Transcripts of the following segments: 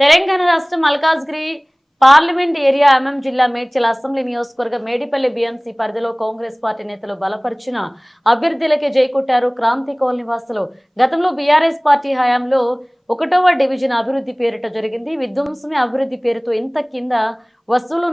తెలంగాణ రాష్ట్రం Malkajgiri parliament area MM జిల్లా Medchal assembly నియోజకవర్గ మేడిపల్లి బీఎంసీ పరిధిలో కాంగ్రెస్ పార్టీ నేతలు బలపరిచిన అభ్యర్థులకే జైకొట్టారు క్రాంతి కాలనీ వాసులు. గతంలో బీఆర్ఎస్ పార్టీ హయాంలో 1వ డివిజన్ అభివృద్ధి పేరిట జరిగింది. విధ్వంసమే అభివృద్ధి పేరుతో ఇంత కింద వసూలు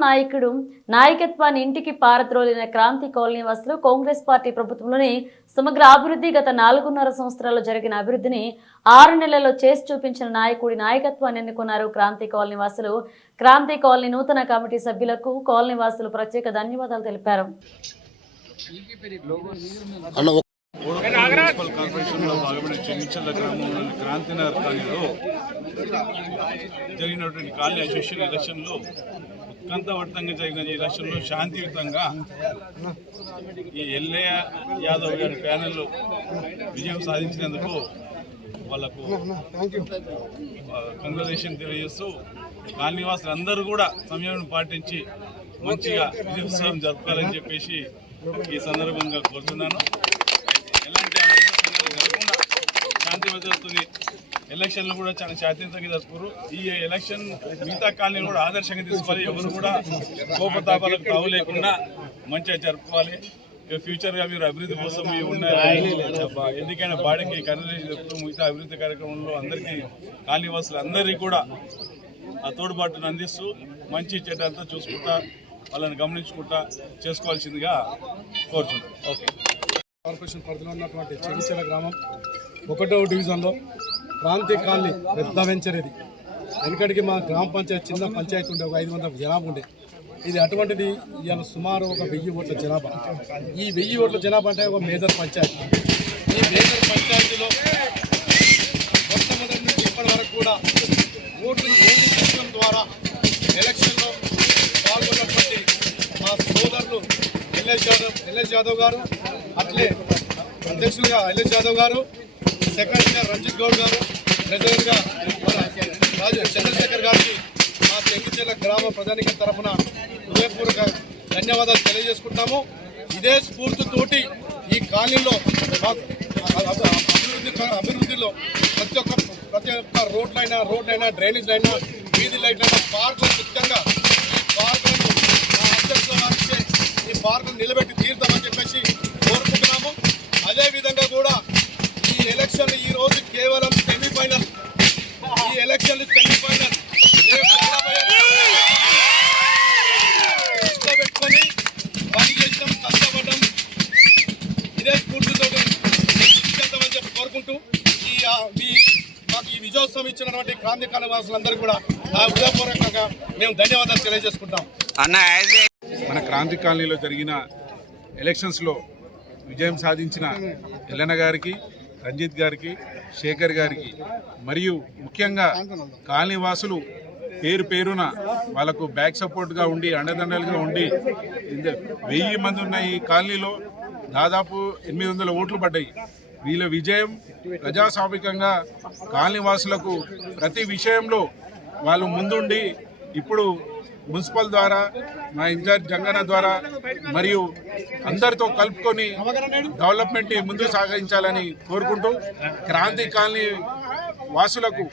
నాయకత్వాన్ని ఇంటికి పారద్రోలిన క్రాంతి కాలనీ వాసులు కాంగ్రెస్ పార్టీ ప్రభుత్వంలోని సమగ్ర అభివృద్ధి గత 4.5 సంవత్సరాల్లో జరిగిన అభివృద్ధిని 6 నెలల్లో చేసి చూపించిన నాయకుడి నాయకత్వాన్ని ఎన్నుకున్నారు క్రాంతి కాలనీ వాసులు. క్రాంతి కాలనీ నూతన కమిటీ సభ్యులకు కాలనీ వాసులు ప్రత్యేక ధన్యవాదాలు తెలిపారు. మున్సిపల్ కార్పొరేషన్లో భాగమైన చెంగిచల్ల గ్రామంలోని క్రాంతినగర్ కాలనీలో జరిగినటువంటి కాలనీ అసోసియేషన్ ఎలక్షన్లో ఉత్కంఠవర్తంగా జరిగిన ఈ ఎలక్షన్లో శాంతియుతంగా ఈ ఎల్లయ్య యాదవ్ గారి ప్యానెల్లో విజయం సాధించినందుకు వాళ్ళకు కంగ్రాచులేషన్ తెలియజేస్తూ కాలనీవాసులందరూ కూడా సమయాన్ని పాటించి మంచిగా విజయోత్సవం జరుపుకోవాలని చెప్పేసి ఈ సందర్భంగా కోరుతున్నాను. ఎలాంటి అవినీతి జరగకుండా శాంతి భద్రతని ఎలక్షన్లు కూడా చాలా శాంతియుతంగా జరుపుకోరు. ఈ ఎలక్షన్ మిగతా కాలనీలు కూడా ఆదర్శంగా తీసుకోవాలి. ఎవరు కూడా కోపతాపాలకు తావు లేకుండా మంచిగా జరుపుకోవాలి. ఫ్యూచర్గా మీరు అభివృద్ధి కోసం ఉన్న ఎన్నికైన బాడీకి కన్వీనర్ చెప్తూ మిగతా అభివృద్ధి కార్యక్రమంలో అందరికీ కాలనీవాసులు అందరికీ కూడా ఆ తోడ్పాటును అందిస్తూ మంచి చెడ్డంతా చూసుకుంటా వాళ్ళని గమనించుకుంటా చేసుకోవాల్సిందిగా కోరుతున్నాను. ఓకే. కార్పొరేషన్ పరిధిలో ఉన్నటువంటి చెంగిచెల గ్రామం 1వ డివిజన్లో క్రాంతి కాలనీ పెద్ద వెంచర్. ఇది వెనకడికి మా గ్రామ పంచాయతీ చిన్న పంచాయతీ ఉండే 500 జనాభా ఉండే. ఇది అటువంటిది ఇవాళ సుమారు 1000 ఓట్ల జనాభా. ఈ 1000 ఓట్ల జనాభా అంటే ఒక మేజర్ పంచాయతీ. ఈ మేజర్ పంచాయతీలో మొట్టమొదటి నుంచి ఇప్పటి వరకు కూడా ఓటింగ్ సిస్టమ్ ద్వారా ఎలక్షన్లో పాల్గొన్నటువంటి మా సోదరులు ఎల్ఎస్ యాదవ్ గారు, అట్లే అధ్యక్షులుగా ఎల్ఎస్ యాదవ్ గారు, సెక్రటరీగా రంజిత్ గౌడ్ గారు, ట్రెజరర్గా మన చంద్రశేఖర్ గారికి మా చెంగిచెల గ్రామ ప్రజానిక తరఫున హృదయపూర్వక ధన్యవాదాలు తెలియజేసుకుంటాము. ఇదే స్ఫూర్తితోటి ఈ కాలనీలో అభివృద్ధిలో ప్రతి ఒక్క రోడ్లైనా డ్రైనేజ్ అయినా వీధి లైట్లైనా పార్కులు ముఖ్యంగా ఈ పార్కులను మా అధ్యక్షుల వారిచే ఈ పార్కులు నిలబెట్టి తీరుతామని చెప్పేసి కోరుకుంటున్నాము. అదేవిధంగా కూడా ఈ ఎలక్షన్లు ఈ రోజు కేవలం సెమీఫైనల్. ఈ ఎలక్షన్లు సెమీఫైనల్ పెట్టుకొని పని చేసాం, కష్టపడ్డాం. ఇదే స్ఫూర్తితో చేద్దామని చెప్పి కోరుకుంటూ మాకు ఈ విజయోత్సవం ఇచ్చినటువంటి క్రాంతి కాలనీ వాసులందరూ కూడా నా హృదయపూర్వకంగా మేము ధన్యవాదాలు తెలియజేసుకుంటాం. మన క్రాంతి కాలనీలో జరిగిన ఎలక్షన్స్లో విజయం సాధించిన ఎల్లన్న గారికి, రంజిత్ గారికి, శేఖర్ గారికి మరియు ముఖ్యంగా కాలనీ వాసులు పేరున వాళ్ళకు బ్యాక్ సపోర్ట్గా ఉండి అండదండలుగా ఉండి 1000 మంది ఉన్న ఈ కాలనీలో దాదాపు 800 ఓట్లు పడ్డాయి. వీళ్ళ విజయం ప్రజాస్వామికంగా కాలనీవాసులకు ప్రతి విషయంలో వాళ్ళు ముందుండి ఇప్పుడు మున్సిపల్ ద్వారా మా ఇన్ఛార్జ్ జంగన్న ద్వారా మరియు అందరితో కలుపుకొని డెవలప్మెంట్ని ముందుకు సాగించాలని కోరుకుంటూ క్రాంతి కాలనీ వాసులకు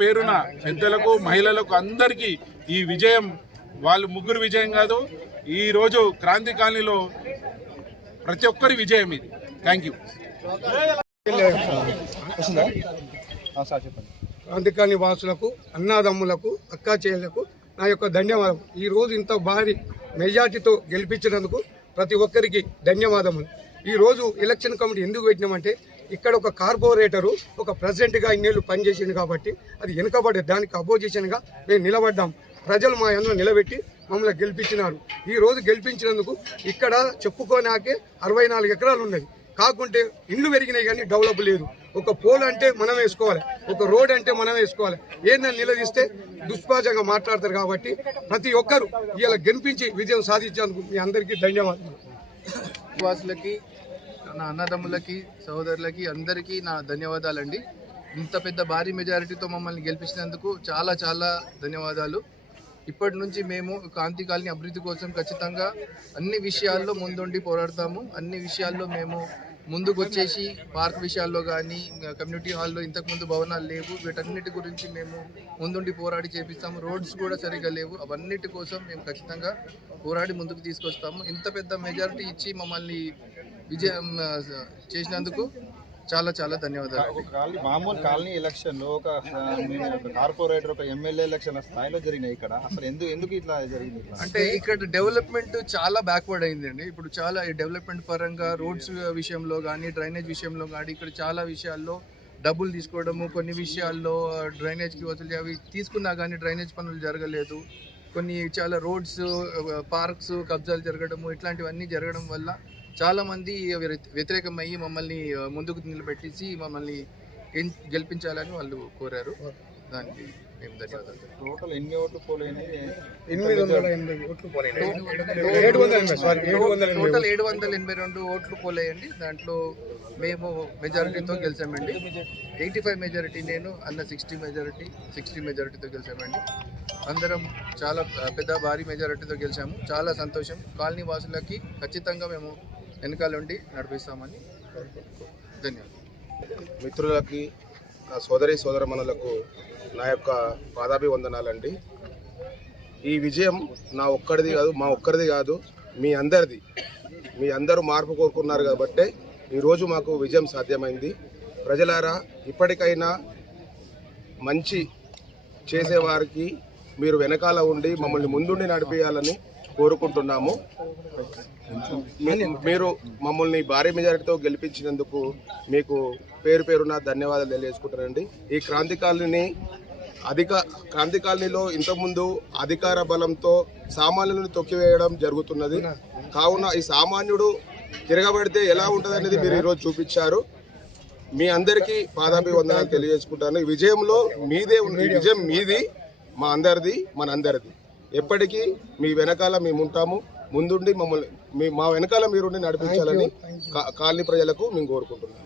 పేరున పెద్దలకు, మహిళలకు అందరికీ ఈ విజయం వాళ్ళు ముగ్గురు విజయం కాదు, ఈరోజు క్రాంతి కాలనీలో ప్రతి ఒక్కరి విజయం ఇది. Thank you. క్రాంతి కాలనీ వాసులకు, అన్నాదమ్ములకు, అక్కా చెల్లెలకు నా యొక్క ధన్యవాదం. ఈరోజు ఇంత భారీ మెజార్టీతో గెలిపించినందుకు ప్రతి ఒక్కరికి ధన్యవాదములు. ఈరోజు ఎలక్షన్ కమిటీ ఎందుకు పెట్టినామంటే ఇక్కడ ఒక కార్పొరేటరు ఒక ప్రెసిడెంట్గా ఇన్నేళ్ళు పనిచేసింది కాబట్టి అది వెనుకబడే దానికి అపోజిషన్గా మేము నిలబడ్డాం. ప్రజలు మా అందరూ నిలబెట్టి మమ్మల్ని గెలిపించినారు. ఈరోజు గెలిపించినందుకు ఇక్కడ చెప్పుకోనాకే 64 ఎకరాలు ఉన్నాయి. కాకుంటే ఇండ్లు పెరిగినాయి కానీ డెవలప్ లేదు. ఒక పోల్ అంటే మనం వేసుకోవాలి, ఒక రోడ్ అంటే మనం వేసుకోవాలి. ఏందని నిలదీస్తే దుష్పాజంగా మాట్లాడతారు. కాబట్టి ప్రతి ఒక్కరు ఇలా గెలిపించి విజయం సాధించేందుకు మీ అందరికీ ధన్యవాదాలు. వాసులకి, నా అన్నదమ్ములకి, సహోదరులకి అందరికీ నా ధన్యవాదాలండి. ఇంత పెద్ద భారీ మెజారిటీతో మమ్మల్ని గెలిపించినందుకు చాలా ధన్యవాదాలు. ఇప్పటి నుంచి మేము క్రాంతి కాలనీ అభివృద్ధి కోసం ఖచ్చితంగా అన్ని విషయాల్లో ముందుండి పోరాడతాము. అన్ని విషయాల్లో మేము ముందుకు వచ్చేసి పార్క్ విషయాల్లో కానీ కమ్యూనిటీ హాల్లో ఇంతకుముందు భవనాలు లేవు, వీటన్నిటి గురించి మేము ముందుండి పోరాడి చేపిస్తాము. రోడ్స్ కూడా సరిగా లేవు, అవన్నిటి కోసం మేము ఖచ్చితంగా పోరాడి ముందుకు తీసుకొస్తాము. ఇంత పెద్ద మెజారిటీ ఇచ్చి మమ్మల్ని విజయం చేసినందుకు చాలా చాలా ధన్యవాదాలు. మామూలు కాలనీ ఎలక్షన్ ఒక కార్పొరేటర్ ఒక ఎమ్మెల్యే ఎలక్షన్ స్థాయిలో జరిగినాయి ఇక్కడ. అసలు ఎందుకు ఇట్లా జరిగింది? అంటే ఇక్కడ డెవలప్మెంట్ చాలా బ్యాక్వర్డ్ అయిందండి. ఇప్పుడు చాలా డెవలప్మెంట్ పరంగా రోడ్స్ విషయంలో కానీ డ్రైనేజ్ విషయంలో కానీ ఇక్కడ చాలా విషయాల్లో డబ్బులు తీసుకోవడము, కొన్ని విషయాల్లో డ్రైనేజ్కి వసూలు అవి తీసుకున్నా కానీ డ్రైనేజ్ పనులు జరగలేదు. కొన్ని చాలా రోడ్స్ పార్క్స్ కబ్జాలు జరగడము ఇట్లాంటివన్నీ జరగడం వల్ల చాలామంది వ్యతిరేకమయ్యి మమ్మల్ని ముందుకు నిలబెట్టేసి మమ్మల్ని గెలిపించాలని వాళ్ళు కోరారు. దానికి మేము ధన్యవాదాలు. టోటల్ ఎన్ని ఓట్లు పోలైనాయి? 880 ఓట్లు పోలైనాయి. 782 ఓట్లు పోలేయండి. దాంట్లో మేము మెజారిటీతో గెలిచామండి. 85 మెజారిటీ నేను, అన్న 60 మెజారిటీతో గెలిచామండి. అందరం చాలా పెద్ద భారీ మెజారిటీతో గెలిచాము. చాలా సంతోషం. కాలనీ వాసులకి ఖచ్చితంగా మేము వెనకాలండి నడిపిస్తామని ధన్యవాదాలు. మిత్రులకి, నా సోదరి సోదరమణులకు నా యొక్క పాదాభివందనాలండి. ఈ విజయం నా ఒక్కడిది కాదు, మా ఒక్కరిది కాదు, మీ అందరిది. మీ అందరూ మార్పు కోరుకున్నారు కాబట్టే ఈరోజు మాకు విజయం సాధ్యమైంది. ప్రజలారా, ఇప్పటికైనా మంచి చేసేవారికి మీరు వెనకాల ఉండి మమ్మల్ని ముందుండి నడిపించాలని కోరుకుంటున్నాము. మీరు మమ్మల్ని భారీ మెజారిటీతో గెలిపించినందుకు మీకు పేరు పేరున ధన్యవాదాలు తెలియజేసుకుంటానండి. ఈ క్రాంతి కాలనీలో ఇంతకుముందు అధికార బలంతో సామాన్యులను తొక్కివేయడం జరుగుతున్నది. కావున ఈ సామాన్యుడు తిరగబడితే ఎలా ఉంటుంది అనేది మీరు ఈరోజు చూపించారు. మీ అందరికీ పాదాభివందనాలు తెలియజేసుకుంటాను. ఈ విజయంలో మీదే ఉంది, ఈ విజయం మీది, మా అందరిది, మనందరిది. ఎప్పటికీ మీ వెనకాల మేము ఉంటాము. ముందుండి మమ్మల్ని మా వెనకాల మీరుండి నడిపించాలని కాలనీ ప్రజలకు మేము కోరుకుంటున్నాం.